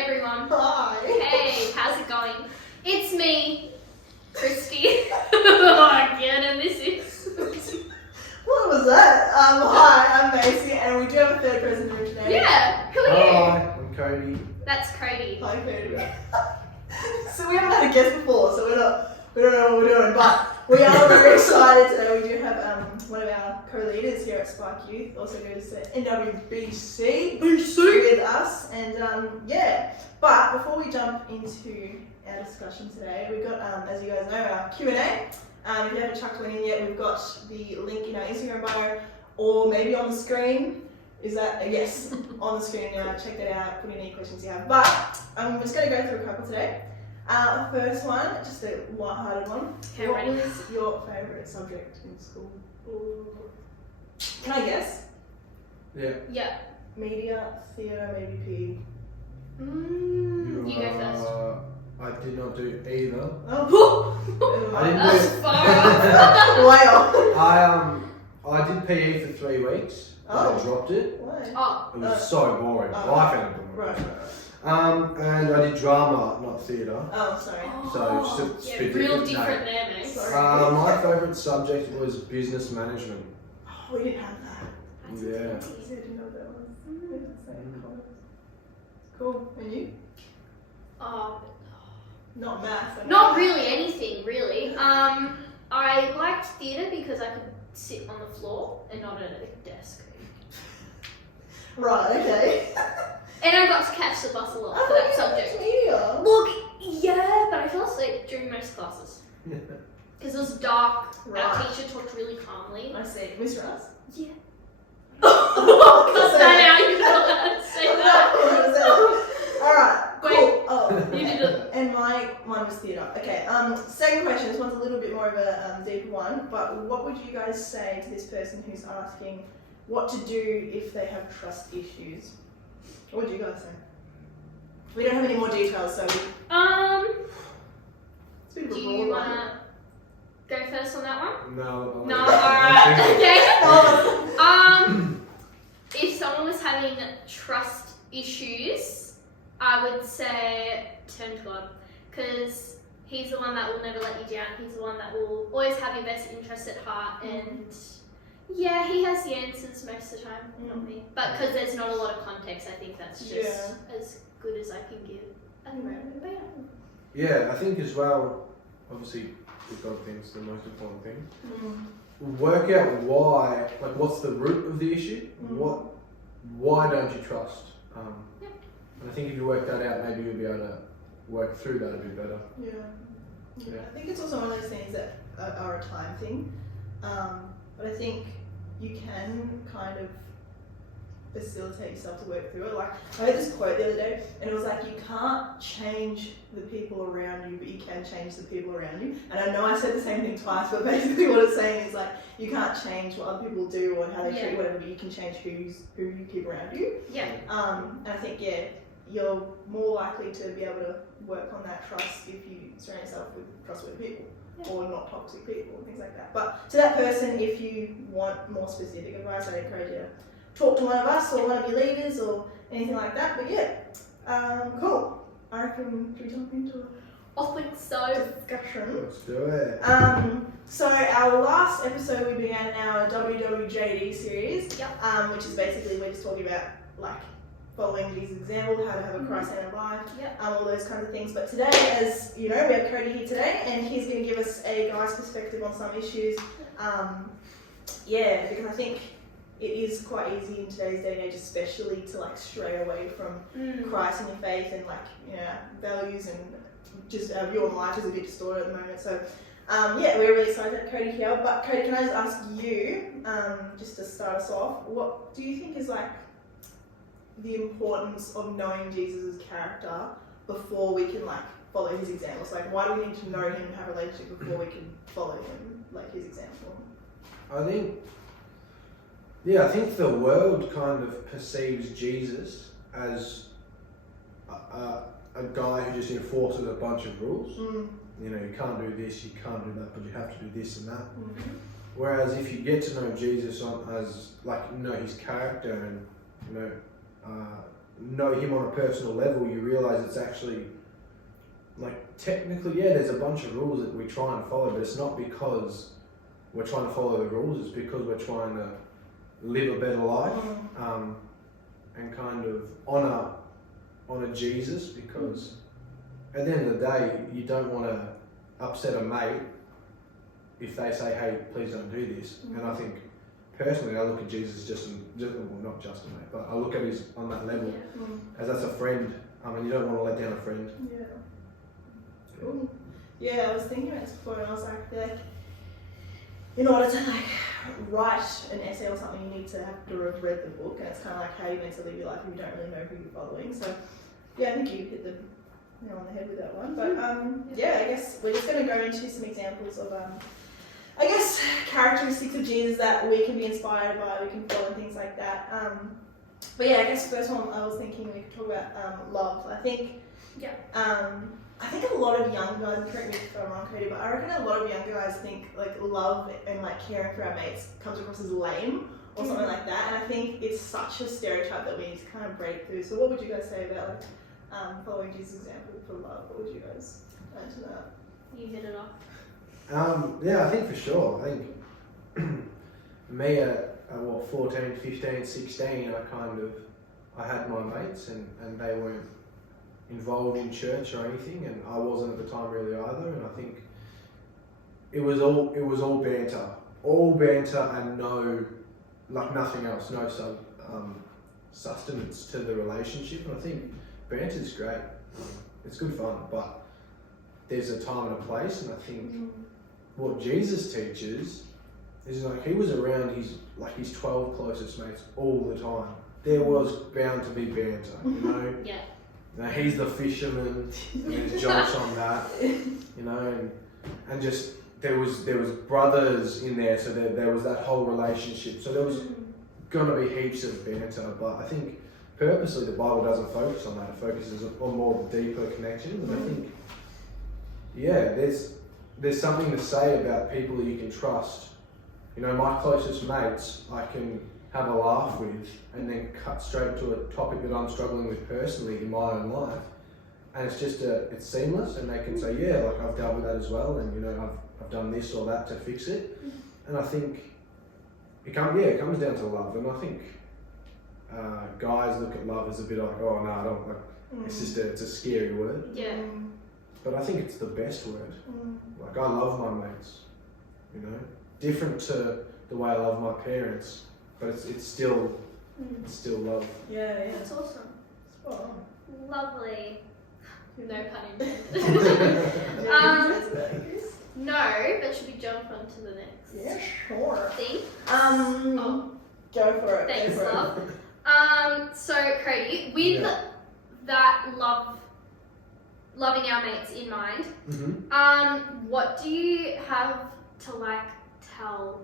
everyone. Hi. Hey, how's it going? It's me, Christie. Again, and this is... What was that? Hi, I'm Macey, and we do have a third person here today. Yeah, who are you? Hi, I'm Cody. That's Cody. Hi, Cody. So we haven't had a guest before, so we don't know what we're doing, but we are very excited today. We do have one of our co-leaders here at Spark Youth, also goes to NWBC with us, and yeah. But before we jump into our discussion today, we've got, as you guys know, our Q&A. If you haven't chucked one in yet, we've got the link in our Instagram bio, or maybe on the screen. Is that yes? On the screen. Check that out. Put in any questions you have. But I'm just going to go through a couple today. First one, just a light-hearted one. Okay, what ready. was your favourite subject in school? Can I guess? Yeah. Yeah. Media, theatre, maybe PE. You go first. I did not do either. Oh. I didn't That's do. far off. Way off. I did PE for 3 weeks. Oh. I dropped it. Why? Oh, It was so boring. Oh. I found it boring. Right. And I did drama, not theatre. Oh, sorry. So just a bit real different different name. there, mate. Sorry. My favourite subject was business management. Oh, we didn't have that. That's Yeah. expensive. I didn't know what that was. Cool. And you? Oh, Not maths. I know. not really anything, really. I liked theatre because I could sit on the floor and not at a desk. Right, okay. And I got to catch the bus a lot for that subject. Media. Look, yeah, but I fell asleep during most classes. Because it was dark, Right. our teacher talked really calmly. I see. Miss Russ? Yeah. Oh, Cut that out, you're not allowed to say that. Alright, cool. Wait. Oh. You did it. And mine was theatre. Okay, second question. This one's a little bit more of a deeper one, but what would you guys say to this person who's asking what to do if they have trust issues? What would you guys say? We don't have any more details, so it's a bit of a Do broad you one. wanna go first on that one? No. No, alright, okay. Oh, If someone was having trust issues, I would say turn to God, because He's the one that will never let you down. He's the one that will always have your best interest at heart, and yeah, He has the answers most of the time, not me. But because there's not a lot of context, I think that's just as good as I can give at the moment. But yeah. Yeah, I think as well, obviously, with God things, the most important thing. Mm. Work out why, like what's the root of the issue? Why don't you trust? And I think if you work that out, maybe you'll be able to work through that a bit better. Yeah. Yeah. I think it's also one of those things that are a time thing. But I think you can kind of facilitate yourself to work through it. Like, I heard this quote the other day, and it was like, you can't change the people around you, but you can change the people around you. And I know I said the same thing twice, but basically what it's saying is like, you can't change what other people do or how they treat you, whatever, but you can change who you keep around you. Yeah. And I think, you're more likely to be able to work on that trust if you surround yourself with trustworthy people or not toxic people and things like that. But to that person, if you want more specific advice, I encourage you to talk to one of us or one of your leaders or anything like that. But cool. I reckon, should we jump into I think so. a discussion? Let's do it. So our last episode we began our WWJD series, which is basically we're just talking about like following Jesus' example, how to have a Christ-centered life, all those kinds of things. But today, as you know, we have Cody here today, and he's going to give us a guy's perspective on some issues. Because I think it is quite easy in today's day and age, especially to like stray away from Christ and your faith and like values, and just our view on life is a bit distorted at the moment. So we're really excited to have Cody here. But Cody, can I just ask you, just to start us off, what do you think is like the importance of knowing Jesus' character before we can like follow his examples? Like, why do we need to know him and have a relationship before we can follow him, like his example? I think the world kind of perceives Jesus as a guy who just enforces a bunch of rules. You know, you can't do this, you can't do that, but you have to do this and that. Whereas if you get to know Jesus as like know his character and know him on a personal level, you realise it's actually, like, technically, yeah, there's a bunch of rules that we try and follow, but it's not because we're trying to follow the rules, it's because we're trying to live a better life, and kind of honour Jesus, because at the end of the day, you don't want to upset a mate if they say, hey, please don't do this. And I think, personally, I look at Jesus well, not just a mate, but I look at his on that level as that's a friend, and you don't want to let down a friend. Yeah. Cool. Yeah, I was thinking about this before, and I was like, in order to like write an essay or something, you need to have to have read the book, and it's kind of like how you meant to live your life if you don't really know who you're following. So, yeah, I think you hit the nail on the head with that one. But yeah, I guess we're just going to go into some examples of I guess characteristics of Jesus that we can be inspired by, we can follow, and things like that. But yeah, I guess first one I was thinking we could talk about love. I think a lot of young guys, and correct me if I'm wrong, Cody, but I reckon a lot of younger guys think like love and like caring for our mates comes across as lame or something like that. And I think it's such a stereotype that we need to kind of break through. So what would you guys say about like following Jesus' example for love? What would you guys add to that? You hit it off. Yeah, I think for sure. I think me at 14, 15, 16, I had my mates and they weren't involved in church or anything, and I wasn't at the time really either. And I think it was all banter and no, like nothing else, no sustenance to the relationship. And I think banter's great, it's good fun, but there's a time and a place. And I think what Jesus teaches is like he was around his 12 closest mates all the time. There was bound to be banter, you know. Yeah. Now he's the fisherman, and there's Josh on that, you know, and just there was brothers in there, so there was that whole relationship. So there was gonna be heaps of banter, but I think purposely the Bible doesn't focus on that. It focuses on more deeper connections, and I think there's something to say about people that you can trust. You know, my closest mates I can have a laugh with and then cut straight to a topic that I'm struggling with personally in my own life, and it's just it's seamless, and they can say, yeah, like I've dealt with that as well, and you know I've done this or that to fix it. And I think it comes down to love. And I think guys look at love as a bit like, oh no, I don't like, it's a scary word. Yeah. But I think it's the best word. Like I love my mates, you know, different to the way I love my parents, but it's still love. Yeah. That's awesome. Spot on. Lovely. No pun intended. No, but should we jump on to the next? Yeah, sure. See? Go for it. Thanks, go for love. So Cody, with that loving our mates in mind, what do you have to like tell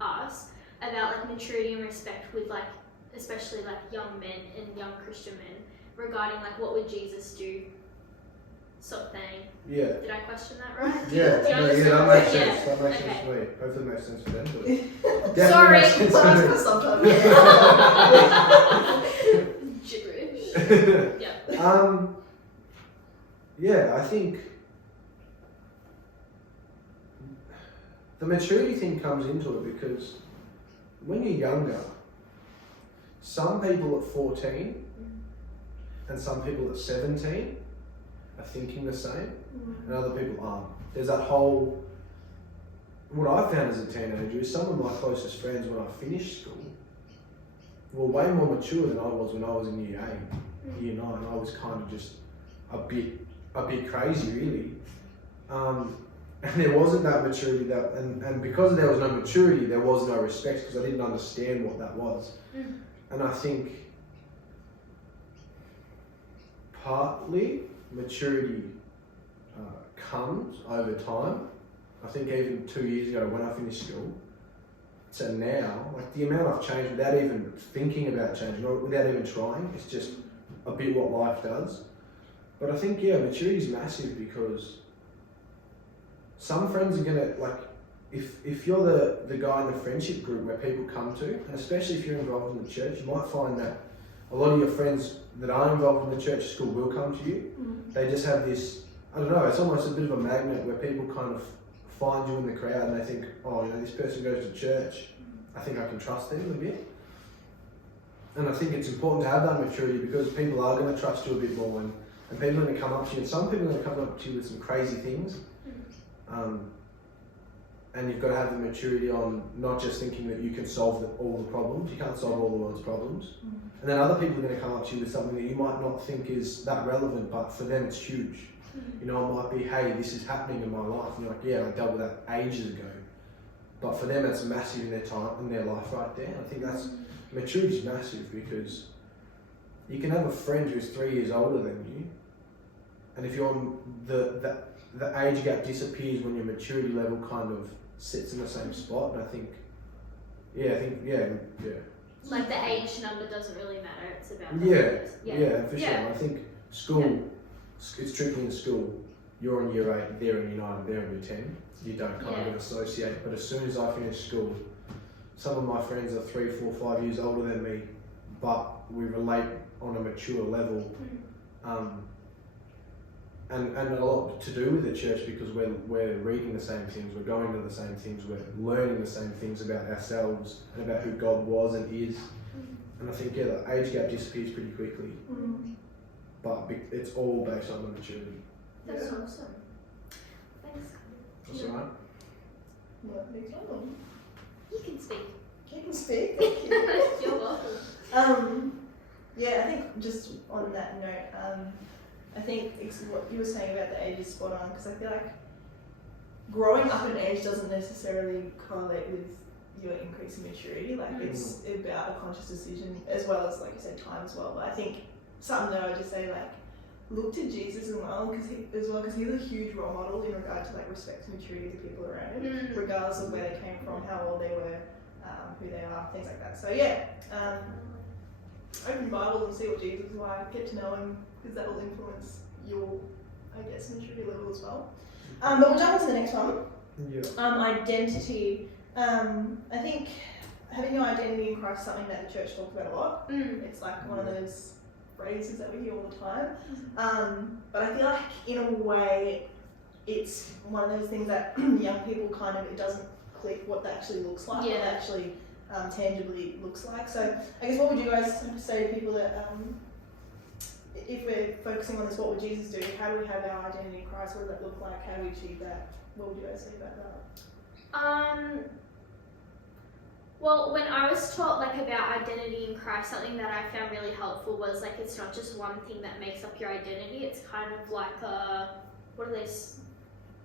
us about like maturity and respect with like especially like young men and young Christian men regarding like what would Jesus do sort of thing? Yeah. Did I question that right? Yeah, that makes sense. That makes Okay. sense to me. Hopefully it makes sense for them. But Sorry. makes sense to me. Gibberish. Yeah. Yeah, I think the maturity thing comes into it because when you're younger, some people at 14 and some people at 17 are thinking the same, and other people aren't. There's that whole, what I found as a teenager is some of my closest friends when I finished school were way more mature than I was when I was in year 8, year 9. I was kind of just a bit crazy really. And there wasn't that maturity and because there was no maturity, there was no respect because I didn't understand what that was. And I think partly maturity comes over time. I think even 2 years ago when I finished school to now, like the amount I've changed without even thinking about changing or without even trying, it's just a bit what life does. But I think, maturity is massive because some friends are gonna, like, if you're the guy in the friendship group where people come to, and especially if you're involved in the church, you might find that a lot of your friends that are involved in the church school will come to you. They just have this, I don't know, it's almost a bit of a magnet where people kind of find you in the crowd and they think, oh, you know, this person goes to church, I think I can trust them a bit. And I think it's important to have that maturity because people are going to trust you a bit more and people are going to come up to you, and some people are going to come up to you with some crazy things. And you've got to have the maturity on not just thinking that you can solve all the problems. You can't solve all the world's problems. And then other people are going to come up to you with something that you might not think is that relevant, but for them it's huge. You know, it might be, hey, this is happening in my life. And you're like, yeah, I dealt with that ages ago. But for them it's massive in their time, in their life right there. I think that's, maturity is massive because you can have a friend who's 3 years older than you, and if you're on the age gap disappears when your maturity level kind of sits in the same spot. And I think, yeah. Like the age number doesn't really matter. It's about yeah, for sure. I think school, it's tricky in school. You're in year 8, they're in year 9, they're in year 10. You don't kind of associate. But as soon as I finish school, some of my friends are 3, 4, 5 years older than me, but we relate on a mature level. And a lot to do with the church because we're reading the same things, we're going to the same things, we're learning the same things about ourselves and about who God was and is. And I think, the age gap disappears pretty quickly. But it's all based on the maturity. That's awesome. Thanks. That's all right. Not big problem. You can speak. You can speak, thank you. You're welcome. I think just on that note, I think what you were saying about the age is spot on because I feel like growing up in age doesn't necessarily correlate with your increase in maturity. Like it's about a conscious decision as well as, like you said, time as well. But I think something that I would just say, like, look to Jesus as well because he's a huge role model in regard to like respect and maturity to people around him, regardless of where they came from, how old they were, who they are, things like that. So open your Bible and see what Jesus is like, get to know him, because that will influence your, I guess, maturity level as well. But we'll jump into the next one. Identity. I think having your identity in Christ is something that the church talks about a lot. It's like one of those phrases that we hear all the time. But I feel like in a way it's one of those things that young people kind of, it doesn't click what that actually looks like, what that actually tangibly looks like. So I guess what would you guys say to people that if we're focusing on this, what would Jesus do? How do we have our identity in Christ? What does that look like? How do we achieve that? What would you guys say about that? Well, when I was taught like about identity in Christ, something that I found really helpful was like it's not just one thing that makes up your identity. It's kind of like what are those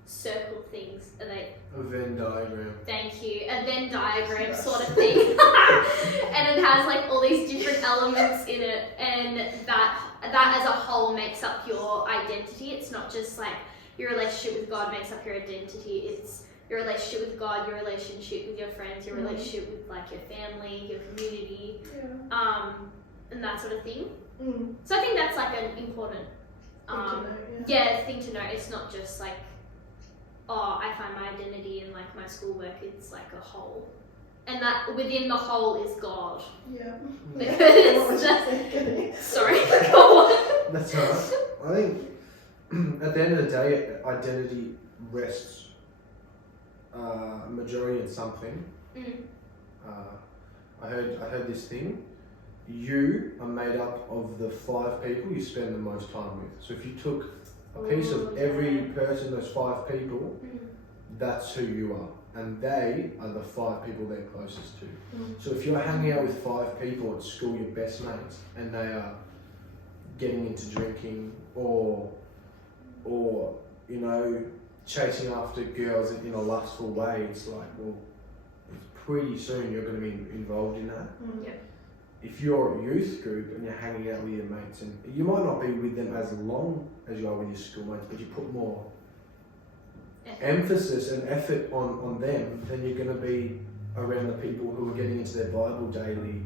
circle things? Are they? A Venn diagram. Thank you. A Venn diagram sort of thing. And it has like all these different elements in it, and that as a whole makes up your identity. It's not just like your relationship with God makes up your identity. It's your relationship with God, your relationship with your friends, your relationship with like your family, your community, and that sort of thing. So I think that's like an important thing to know. It's not just like, oh, I find my identity in like my schoolwork. It's like a whole, and that within the whole is God. Yeah. Because sorry, go on. That's all right. I think at the end of the day, identity rests majority in something. I heard this thing. You are made up of the 5 people you spend the most time with. So if you took a piece of every person, those 5 people, that's who you are, and they are the 5 people they're closest to. So if you're hanging out with 5 people at school, your best mates, and they are getting into drinking or you know, chasing after girls in a lustful way, it's like, well, pretty soon you're going to be involved in that. If you're a youth group and you're hanging out with your mates, and you might not be with them as long as you are with your schoolmates, but you put more emphasis and effort on them, then you're going to be around the people who are getting into their Bible daily,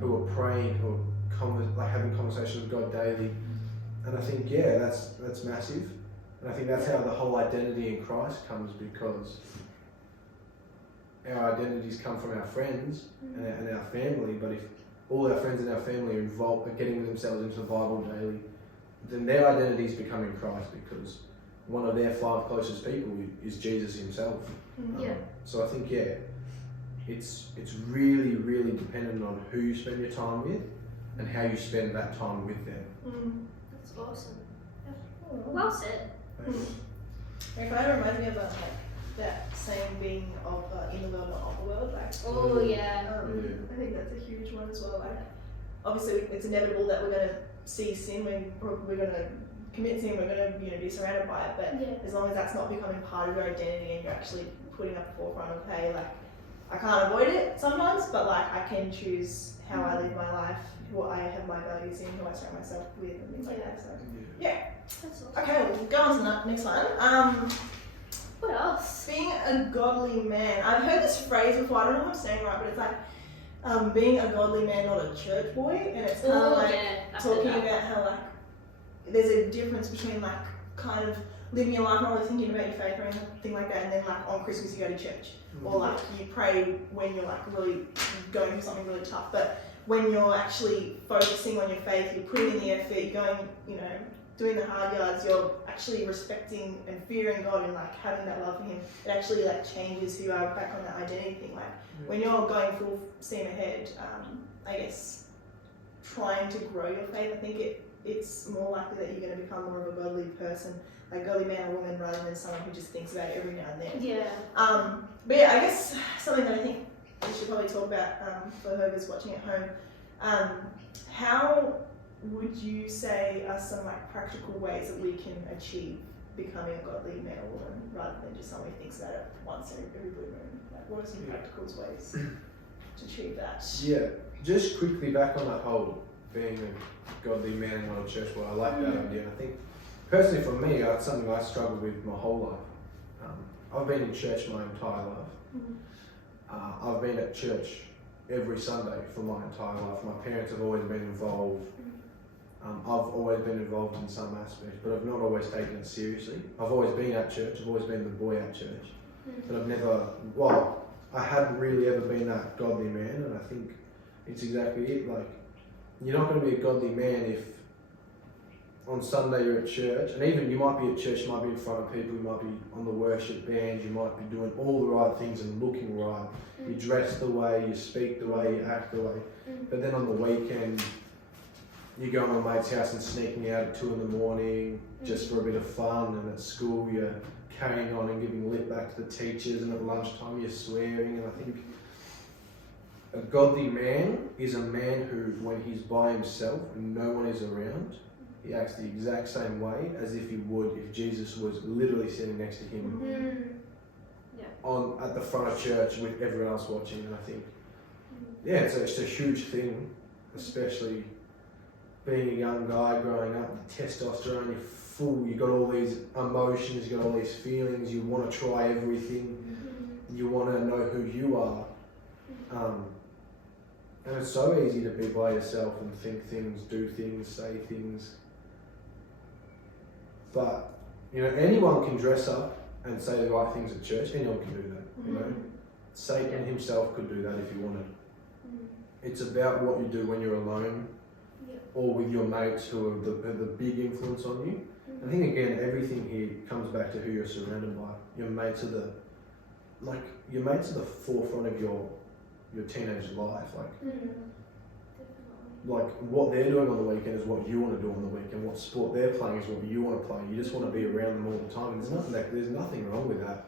who are praying, who are having conversations with God daily. And I think, that's massive. And I think that's how the whole identity in Christ comes, because our identities come from our friends and our family, but all our friends and our family are involved, are getting themselves into the Bible daily, then their identity is becoming Christ because one of their 5 closest people is Jesus himself. So I think, it's really, really dependent on who you spend your time with and how you spend that time with them. That's awesome. Well said. It kind of reminds me of that saying being of in the world, not of the world. Like, I think that's a huge one as well. Like, obviously, it's inevitable that we're going to see sin. We're going to commit sin. We're going to be surrounded by it. But as long as that's not becoming part of your identity and you're actually putting up the forefront of, hey, like, I can't avoid it sometimes, but like I can choose how I live my life, what I have my values in, who I surround myself with, and things like that. So That's awesome. okay, we'll go on to the next one. What else? Being a godly man. I've heard this phrase before. I don't know if I'm saying it right, but it's like being a godly man, not a church boy, and it's kind of like talking about how like there's a difference between like kind of living your life, not really thinking about your faith or anything like that, and then like on Christmas you go to church, or like you pray when you're like really going through something really tough. But when you're actually focusing on your faith, you're putting in the effort, you're going, doing the hard yards, you're actually respecting and fearing God and like having that love for Him. It actually like changes who you are back on that identity thing. Like when you're going full steam ahead, I guess trying to grow your faith, I think it's more likely that you're going to become more of a godly person, like godly man or woman, rather than someone who just thinks about it every now and then. But I guess something that I think we should probably talk about for whoever's watching at home, how would you say are some like practical ways that we can achieve becoming a godly man or woman, rather than just someone who thinks about it once every blue moon? Like, what are some practical ways to achieve that? Yeah, just quickly back on that whole being a godly man and not a church boy. I like that idea. I think personally for me, it's something I struggled with my whole life. I've been in church my entire life. I've been at church every Sunday for my entire life. My parents have always been involved. I've always been involved in some aspect, but I've not always taken it seriously. I've always been at church. I've always been the boy at church, but I've never. Well, I hadn't really ever been that godly man, and I think it's exactly it. Like, you're not going to be a godly man if on Sunday you're at church, and even you might be at church, you might be in front of people, you might be on the worship band, you might be doing all the right things and looking right. You dress the way, you speak the way, you act the way. But then on the weekend, you're going to a mate's house and sneaking out at 2 a.m. just for a bit of fun, and at school you're carrying on and giving lip back to the teachers, and at lunchtime you're swearing. And I think a godly man is a man who, when he's by himself and no one is around, he acts the exact same way as if he would if Jesus was literally sitting next to him at the front of church with everyone else watching. And I think, it's a huge thing, especially being a young guy growing up, the testosterone, you're full, you've got all these emotions, you've got all these feelings, you want to try everything, you want to know who you are. And it's so easy to be by yourself and think things, do things, say things. But, anyone can dress up and say the right things at church. Anyone can do that, Satan himself could do that if he wanted. It's about what you do when you're alone or with your mates who are the big influence on you. I think, again, everything here comes back to who you're surrounded by. Your mates are the forefront of your teenage life. Like what they're doing on the weekend is what you want to do on the weekend. What sport they're playing is what you want to play. You just want to be around them all the time. And there's nothing wrong with that,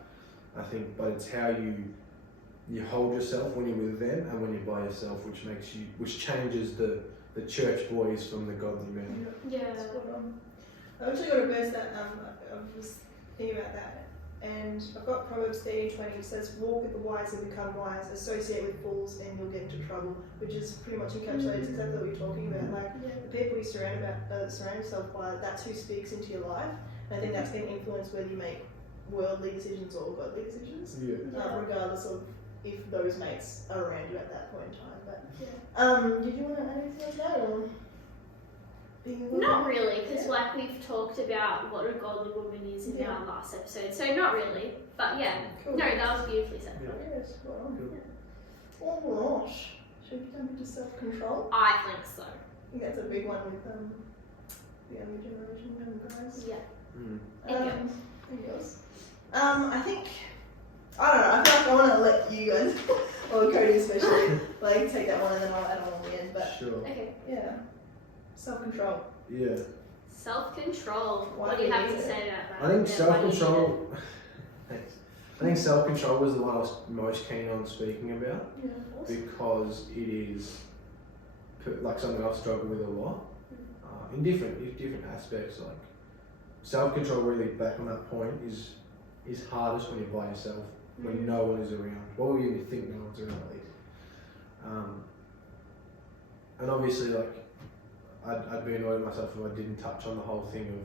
I think. But it's how you hold yourself when you're with them and when you're by yourself, which changes the church boys from the godly men. I've actually got a verse that I was thinking about that. And I've got Proverbs 13:20, which says, "Walk with the wise and become wise, associate with fools and you'll get into trouble," which is pretty much encapsulates exactly what you're talking about. Like the people you surround yourself by, that's who speaks into your life. And I think that's going to influence whether you make worldly decisions or godly decisions, regardless of if those mates are around you at that point in time. But did you want to add anything else to that, or? Not really, because like we've talked about what a godly woman is in our last episode, so not really. But cool. No, that was beautifully said. Yes, well, all right. Should we jump into self-control? I think so. I think that's a big one with the younger generation, young guys. Yeah. And girls. I think, I don't know, I feel like I want to let you guys, or Cody especially, like take that one and then I'll add on at the end. But Sure. Okay. yeah, self-control. Yeah. Self-control. Why What do you do you have to need say about that? I think And why do you need self-control. Thanks. I think self-control was the one I was most keen on speaking about Yeah, awesome. because it is like something I've struggled with a lot in different aspects. Like self-control, really back on that point, is hardest when you're by yourself, when no one is around. Well, you think no one's around at least. And obviously, like I'd be annoyed at myself if I didn't touch on the whole thing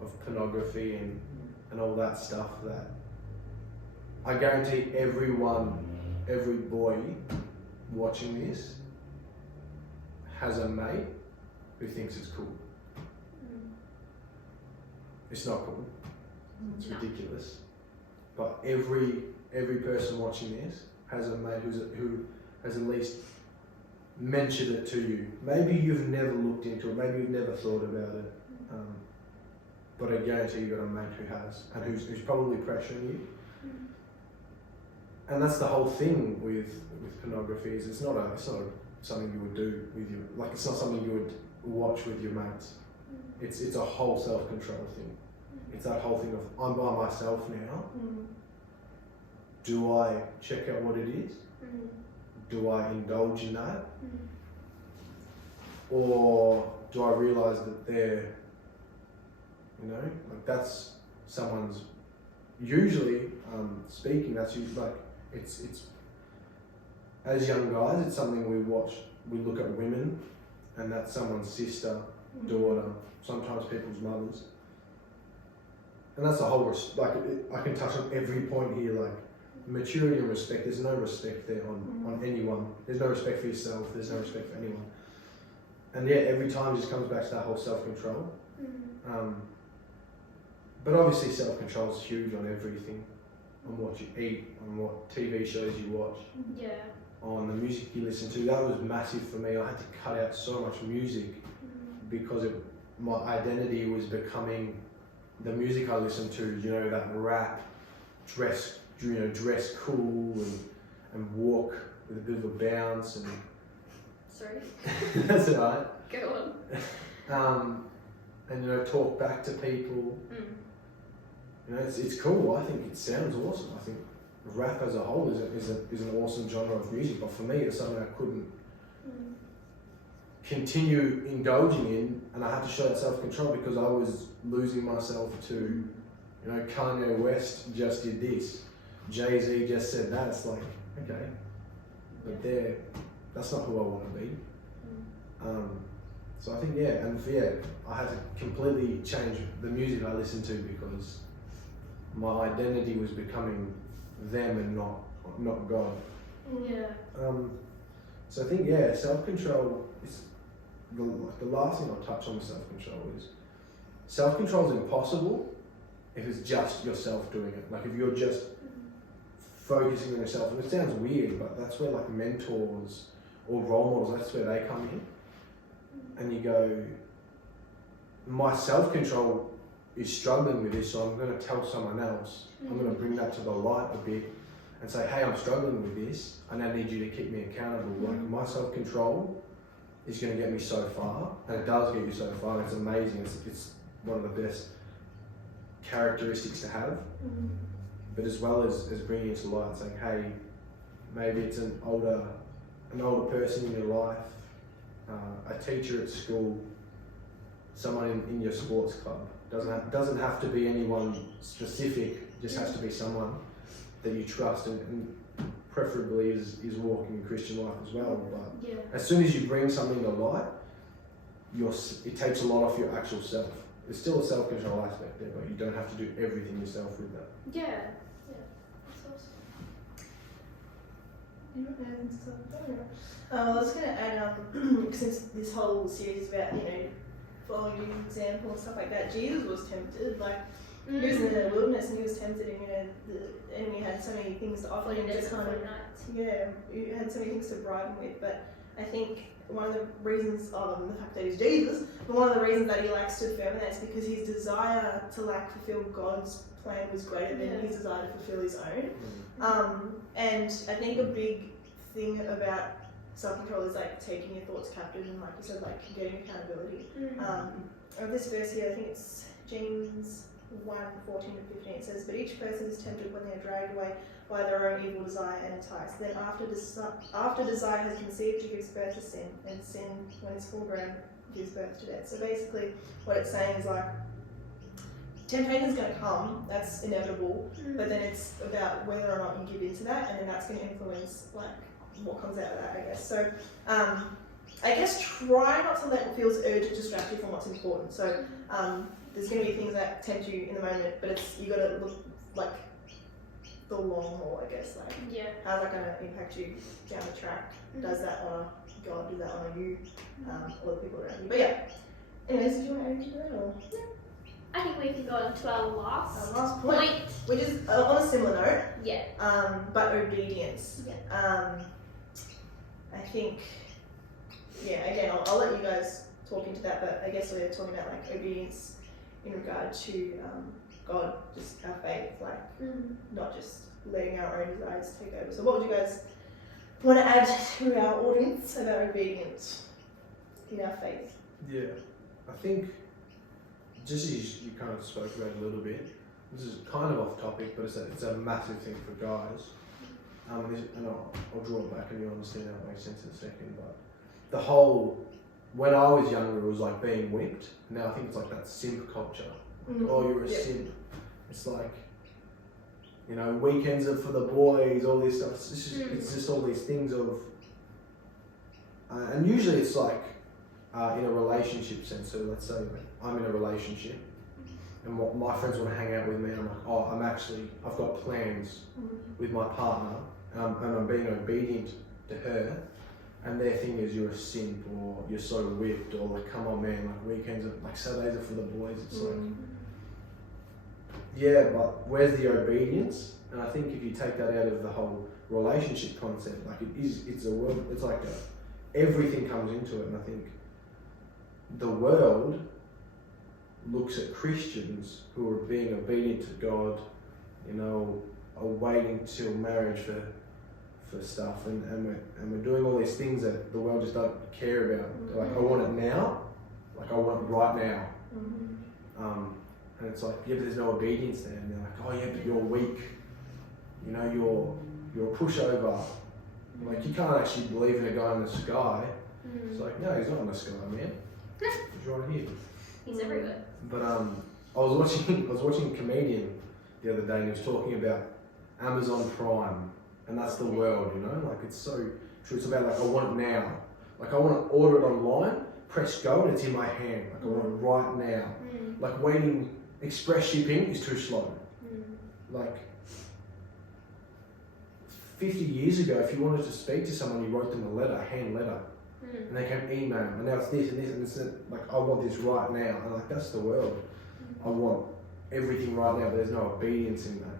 of pornography and all that stuff. That I guarantee every boy watching this has a mate who thinks it's cool. It's not cool. It's ridiculous. But every person watching this has a mate who has at least mentioned it to you. Maybe you've never looked into it. Maybe you've never thought about it. But I guarantee you've got a mate who has, and who's probably pressuring you. And that's the whole thing with pornography. Is it's not something you would do with your, like it's not something you would watch with your mates. It's a whole self-control thing. It's that whole thing of I'm by myself now. Do I check out what it is? Do I indulge in that? Or do I realise that they're, like that's someone's, usually speaking, that's usually like, it's as young guys, it's something we watch, we look at women, and that's someone's sister, daughter, sometimes people's mothers. And that's the whole, I can touch on every point here, like maturity and respect. There's no respect there on anyone. There's no respect for yourself. There's no respect for anyone. And yeah, every time it just comes back to that whole self-control. But obviously self-control is huge on everything. On what you eat, on what TV shows you watch. Yeah. On the music you listen to. That was massive for me. I had to cut out so much music because my identity was becoming the music I listened to, that rap, dress cool and walk with a bit of a bounce and. Sorry. That's alright. Go on. And talk back to people. It's cool. I think it sounds awesome. I think rap as a whole is an awesome genre of music, but for me it's something I couldn't continue indulging in, and I had to show that self-control because I was losing myself to, Kanye West just did this, Jay-Z just said that. It's like, okay, but that's not who I want to be. So I think I had to completely change the music I listened to because my identity was becoming them and not God. Yeah. So I think self-control is the last thing I'll touch on with self-control is impossible if it's just yourself doing it. Like if you're just focusing on yourself, and it sounds weird, but that's where like mentors or role models, that's where they come in. And you go, my self-control is struggling with this, so I'm going to tell someone else. I'm going to bring that to the light a bit and say, hey, I'm struggling with this, and I need you to keep me accountable. Like my self-control is going to get me so far, and it does get you so far. It's amazing. It's one of the best characteristics to have. But as well as bringing it to light and saying, hey, maybe it's an older person in your life, a teacher at school, someone in your sports club. Doesn't have to be anyone specific. Just has to be someone that you trust and preferably is walking a Christian life as well. But as soon as you bring something to light, it takes a lot off your actual self. There's still a self-control aspect there, but you don't have to do everything yourself with that. Yeah. That's awesome. You want to add into something? I was going to add, since this whole series is about, following an example and stuff like that, Jesus was tempted. Like, He was in the wilderness and he was tempted, and the enemy had so many things to offer him to kind of, he had so many things to bribe him with. But I think one of the reasons, other than the fact that he's Jesus, but one of the reasons that he stood firm in that is because his desire to fulfill God's plan was greater than his desire to fulfill his own. And I think a big thing about self-control is taking your thoughts captive and, like you said, getting accountability. Of this verse here, I think it's James 1:14-15. It says, "But each person is tempted when they are dragged away by their own evil desire and enticed. Then after desire has conceived, it gives birth to sin, and sin, when it's full grown, gives birth to death." So basically, what it's saying is temptation is going to come. That's inevitable. But then it's about whether or not you give into that, and then that's going to influence what comes out of that, I guess. So, I guess try not to let what feels urgent distract you from what's important. So, there's going to be things that tempt you in the moment, but you got to look the long haul, I guess. How's that going to impact you down the track? Does that honour God? Does that honour you? Or the people around you? But yeah. Anyways, do you want to add anything to that, or? I think we can go on to our last point, which is on a similar note. Yeah. But obedience. Yeah. I think. Yeah. Again, I'll let you guys talk into that, but I guess we're talking about obedience in regard to God, just our faith, not just letting our own desires take over. So, what would you guys want to add to our audience about obedience in our faith? Yeah, I think just as you kind of spoke about a little bit, this is kind of off topic, but it's a massive thing for guys. And I'll draw it back and you'll understand how it makes sense in a second. But the whole, when I was younger, it was being whipped. Now I think it's that simp culture. Oh, you're a simp. It's weekends are for the boys, all this stuff. It's just all these things of, and usually it's in a relationship sense. So let's say I'm in a relationship and my friends want to hang out with me, and I'm like, oh, I've got plans with my partner, and I'm being obedient to her, and their thing is you're a simp, or you're so whipped, or come on man, weekends are, Saturdays are for the boys. It's yeah, but where's the obedience? And I think if you take that out of the whole relationship concept, it's a world, it's everything comes into it. And I think the world looks at Christians who are being obedient to God, are waiting till marriage for stuff, and we're doing all these things that the world just don't care about. They're I want it now, I want it right now. And it's yeah, but there's no obedience there. And they're oh yeah, but you're weak. You're a pushover. You can't actually believe in a guy in the sky. It's no, he's not in the sky, man. He's right here. He's everywhere. But I was watching a comedian the other day, and he was talking about Amazon Prime, and that's the world, it's so true. It's about I want it now. I want to order it online, press go, and it's in my hand. I want it right now. Waiting, express shipping is too slow. 50 years ago, if you wanted to speak to someone, you wrote them a letter, a hand letter. And they came email, and now it's this and this, and it's I want this right now. And that's the world. I want everything right now, but there's no obedience in that.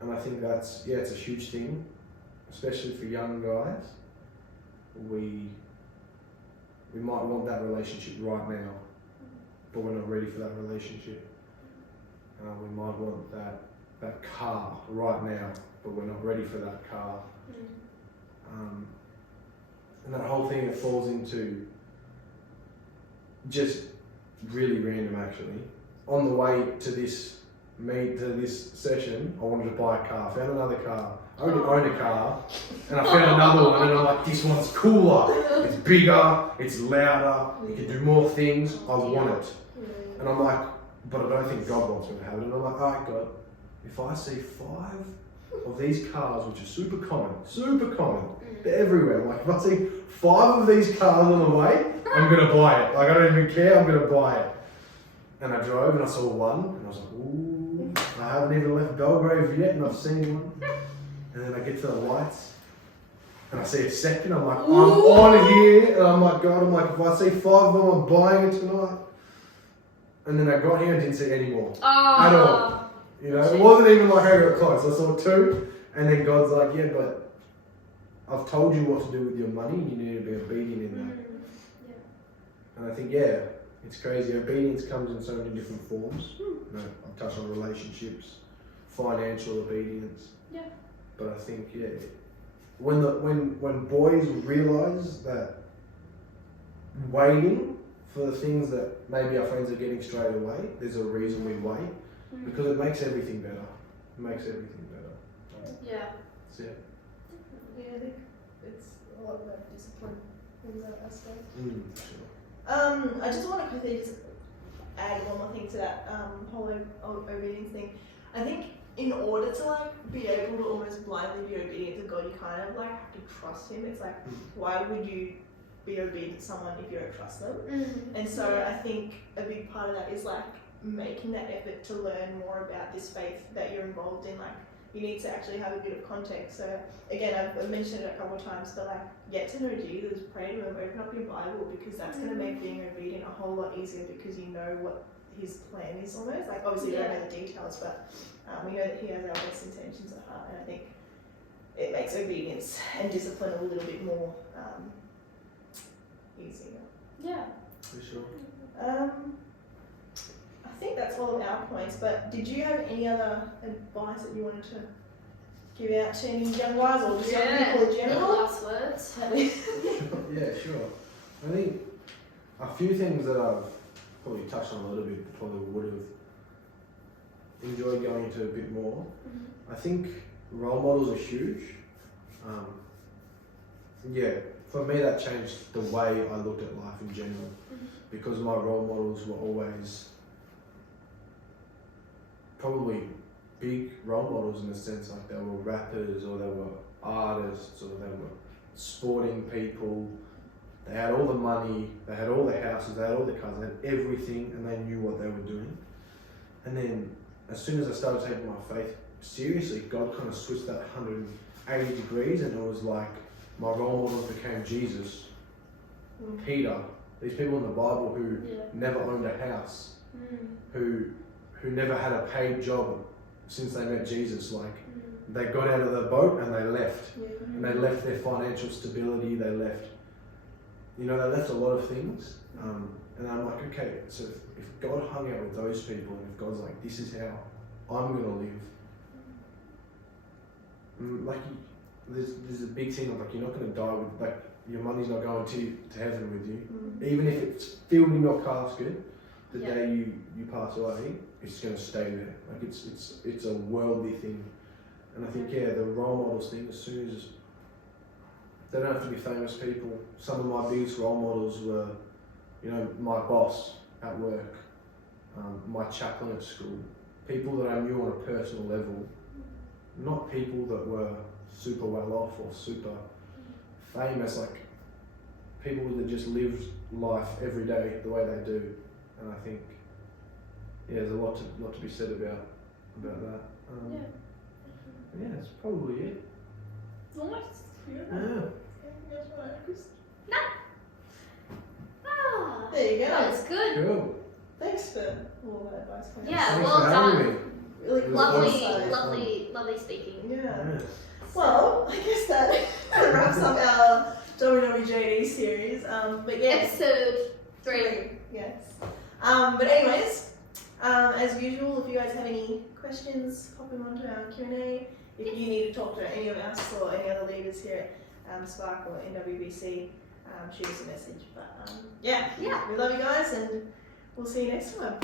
And I think that's, it's a huge thing, especially for young guys. We might want that relationship right now, but we're not ready for that relationship. We might want that car right now, but we're not ready for that car. And that whole thing, it falls into just really random, actually. On the way to this session, I wanted to buy a car. I found another car. I already own a car, and I found another one, and I'm this one's cooler. It's bigger, it's louder, it can do more things. I want it. And I'm but I don't think God wants me to have it. And I'm alright, God, if I see 5 of these cars, which are super common, they're everywhere. If I see 5 of these cars on the way, I'm gonna buy it. I don't even care, I'm gonna buy it. And I drove and I saw one, and I was ooh, I haven't even left Belgrave yet, and I've seen one. And then I get to the lights, and I see a second, I'm I'm on here, and I'm God, if I see 5 of them, I'm buying it tonight. And then I got here and didn't see any more. Oh. At all. You know, it wasn't even like I got close. I saw 2, and then God's like, yeah, but I've told you what to do with your money, and you need to be obedient in that. Yeah. And I think, yeah, it's crazy. Obedience comes in so many different forms. You know, I've touched on relationships, financial obedience. Yeah. But I think, yeah, when boys realise that waiting for the things that maybe our friends are getting straight away, there's a reason we wait, because it makes everything better. It makes everything better. Yeah. That's it. Yeah, I think it's a lot about discipline in that aspect. Sure. I just want to quickly just add one more thing to that whole obedience thing. I think in order to like be able to almost blindly be obedient to God, you kind of like have to trust Him. It's like, why would you be obedient to someone if you don't trust them? And so I think a big part of that is like making that effort to learn more about this faith that you're involved in. Like, you need to actually have a bit of context. So again, I've mentioned it a couple of times, but like, get to know Jesus, pray to Him, open up your Bible, because that's going to make being obedient a whole lot easier, because you know what His plan is almost. Like, obviously we don't know the details, but we know that He has our best intentions at heart, and I think it makes obedience and discipline a little bit more easier. Yeah. For sure. I think that's all of our points, but did you have any other advice that you wanted to give out to any young guys or just young people in general? Last words. Yeah, sure. I think a few things that I've probably touched on a little bit, probably would have enjoyed going into a bit more. I think role models are huge. Yeah, for me that changed the way I looked at life in general, because my role models were always probably big role models in the sense like they were rappers, or they were artists, or they were sporting people. They had all the money, they had all the houses, they had all the cars, they had everything, and they knew what they were doing. And then as soon as I started taking my faith seriously, God kind of switched that 180 degrees, and it was like my role models became Jesus, Peter, these people in the Bible who never owned a house, who never had a paid job since they met Jesus. Like, they got out of the boat and they left. And they left their financial stability, they left a lot of things. And I'm like, okay, so if God hung out with those people, and if God's like, this is how I'm going to live. Like, there's a big thing of like, you're not going to die with, like, your money's not going to heaven with you. Even if it's filled in your casket, the day you pass away, it's going to stay there. Like, it's a worldly thing. And I think, the role models thing, as soon as, they don't have to be famous people. Some of my biggest role models were, my boss at work, my chaplain at school, people that I knew on a personal level, not people that were super well off or super famous, like people that just lived life every day the way they do. And I think, there's a lot to be said about that. Yeah, that's probably it. Nice. Yeah. No. Ah, There you go. that was good. Cool. Thanks for all that advice. Yeah, Thanks well for having done. me. Really It was Lovely speaking. Yeah. Yeah. Well, I guess that wraps up our WWJD series. But yeah. Episode 3. Yes. But anyways, as usual, if you guys have any questions, pop them onto our Q&A. If you need to talk to any of us or any other leaders here at Spark or NWBC, shoot us a message. But yeah, we love you guys, and we'll see you next time.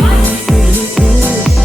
Bye.